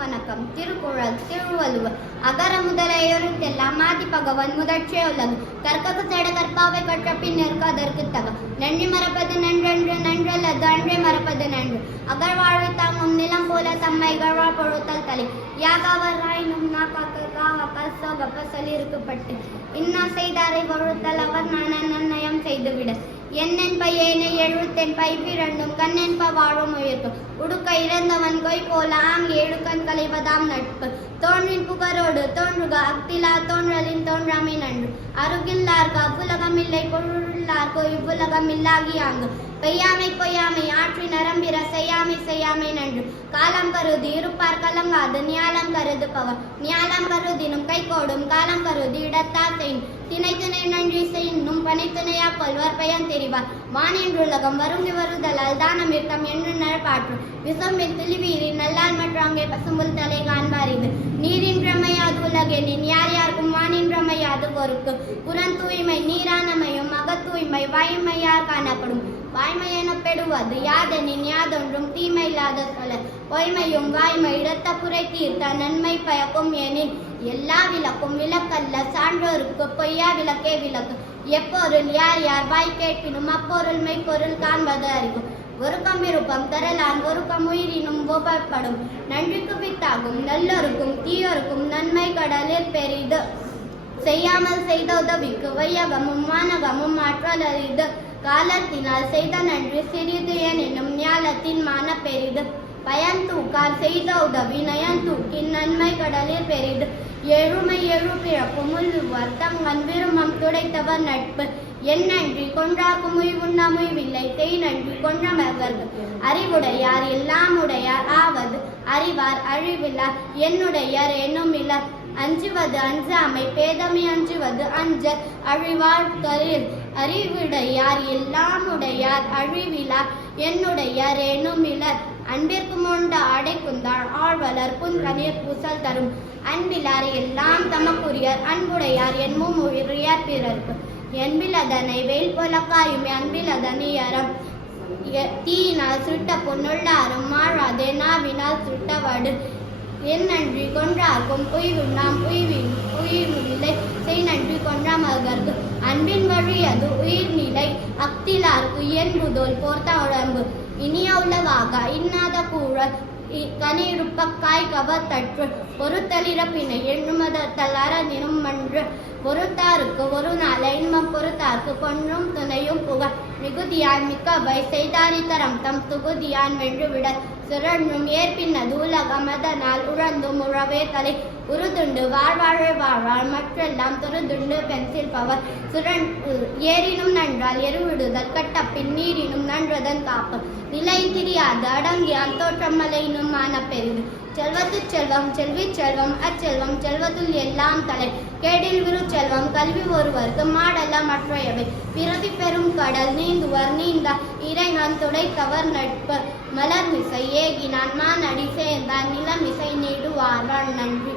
வணக்கம். திருக்குறள் திருவள்ளுவர். அகர முதல எழுத்தெல்லாம் ஆதி பகவன் முதற்றே உலகு. கற்கக்கு செட கற்பாவை கற்ற பின் நிற்க அதற்கு தக நன்றி மறப்பது நன்றன்று நன்றல்லது அன்றே மறப்பது நன்று. அகழ்வாழ்வு தாங்கும் நிலம் போல தம்மை கழ்வா பொழுத்தல் தலை யாகாவராயினும் நாக்காக்க காவாக்கால் சோகப்ப சொல்லிருக்கப்பட்டு இன்னா செய்தாரை பொழுத்தல் அவர் நான் நன்னயம் செய்துவிட. என்னென்ப ஏனை எழுத்தென்ப இவ்விரண்டும் கண்ணென்ப வாழும் உயர்த்தும் உடுக்க இறந்தவன் கொய் போல ஆங் ஏழு கண் களைவதாம் நட்பு. தோன்றின் புகரோடு தோன்றுக அக்திலா தோன்றலின் தோன்றாமை நன்று. அருகில்லார்க்கு அவ்வுலகம் இல்லை பொருளார்க்கோ இவ்வுலகம் இல்லாகி ஆங்கு பெய்யாமை ஆற்றி நரம்பிற செய்யாமை செய்யாமை நன்று. காலம் கருதி இருப்பார் கலங்காது ஞாலம் கருதுபவர். ஞாலம் கருதினும் கைகோடும் காலம் கருதி இடத்தா செய்யும் திணை துணை நன்றி செய்யும் பனை துணையா கொள்வர் பயன் தெரிவார். வானின்றுலகம் வருந்தி வருதலால் தானம் இருக்கம் என்று நழப்பாற்று விசம்பின் துளிவீரி நல்லால் மற்றாங்கே பசும்புல் தலை காண்பாரிது. நீரின் பிரமையாது உலகெனின் யார் யாருக்கும் வானின் பிரமையாது பொறுக்கு. புறந்தூய்மை நீரானமையும் தீமை வாய்மையார் காணப்படும். வாய்மை எனப்படுவது யாதெனின் யாதொன்றும் தீமை இல்லாத சொல்ல பொய்மையும் வாய்மை இடத்த புரை தீர்த்த நன்மை பயக்கும் எனின். எல்லா விளக்கும் விளக்கல்ல சான்றோருக்கு பொய்யா விளக்கே விளக்கு. எப்பொருள் யார் யார் வாய் கேட்பினும் அப்பொருள் மெய்ப்பொருள் காண்பது அறிவும் ஒருக்கம் விருப்பம் தரலான் ஒருக்கம் உயிரினும் உபப்படும் நன்றிக்கு வித்தாகும் நல்லோருக்கும் தீயோருக்கும் நன்மை கடலில் பெரிது. செய்யாமல் செய்த உதவிக்கு வையகமும் மானகமும் ஆற்றல் அரிது காலத்தினால் செய்த நன்றி சிறிது எனினும் ஞாலத்தின் மான பெரிது பயன் தூக்கால் செய்த உதவி நயன் தூக்கின் நன்மை கடலில் பெரிது. எழுமை எழு பிறப்பும் உள்ளுவர் தம் விரும்பம் துடைத்தவர் நட்பு. என் நன்றி கொன்றாக்கும் உய்வுண்ணா முய்வில்லை செய் நன்றி கொன்றமர்கள் அறிவுடையார் எல்லாமுடையார் ஆவது. அறிவார் அழிவில்லார் என்னுடையார் என்னும் இல்லார் அஞ்சுவது அஞ்சாமை பேதமை அஞ்சுவது அஞ்ச. அழிவாழ்களில் அறிவுடையார் எல்லாம் உடையார் அழிவிலார் என்னுடையார் எனுமிலர். அன்பிற்கு மொண்ட அடைக்குந்தாள் ஆழ்வலர் புன்கனிர் பூசல் தரும். அன்பிலார் எல்லாம் தமக்குரியர் அன்புடையார் என்மும் உயிரியார் பிறர்க்கு. என்பிலதனை வெயில் போல காயுமே அன்பிலதனை அறம். தீயினால் சுட்ட பொன்னுள்ளாரும் மாழாதே நாவினால் சுட்டவடு என் நன்றி கொன்றாக்கும் உய்வும் நாம் உய்வின் உயிர்நிலை செய் நன்றி கொன்றாமகர்க்கு அன்பின் வழி அது உயிர்நிலை அக்திலார்க்கு இயன்புதோல் போர்த்த உடம்பு இனிய உலவாக இன்னாத கூழல் கனியிருப்பக்காய் கவத்தற்று பொறுத்தலிறப்பினை என்னும் அறநினும் மன்று பொறுத்தாருக்கு ஒரு நாள் இன்பம் பொறுத்தார்க்கு பொன்னும் துணையும் புகழ். மிகுதியான் மிக்கவை செய்தாரி தரம் தம் துகுதியான் வென்றுவிட சுரண்டும் ஏற்பின்னது உலகம் அதனால் உழந்தும் உழவே தலை. உருதுண்டு வாழ்வாழ வாழ்வாள் மற்றெல்லாம் துருதுண்டு பென்சில் பவர். சுரண் ஏறினும் நன்றால் எருவிடுதல் கட்டப்பின் நீரினும் நன்றதன் காப்பு நிலை திரியாது அடங்கியான் தோற்றமலையினும் மான பெரிது செல்வத்து செல்வம் செல்வி செல்வம் அச்செல்வம் செல்வத்துள் எல்லாம் தலை. கேடில் விரு செல்வம் கல்வி ஒருவருக்கு மாடல்ல மற்றையவை பிறவி பெரும் கடல் நீந்துவர் நீந்தா இறைவன் துடைத்தவர் நட்பு மலர் மிசை ஏகினான் அடி சேர்ந்தான் நிலமிசை நீடுவார்கள் நன்றி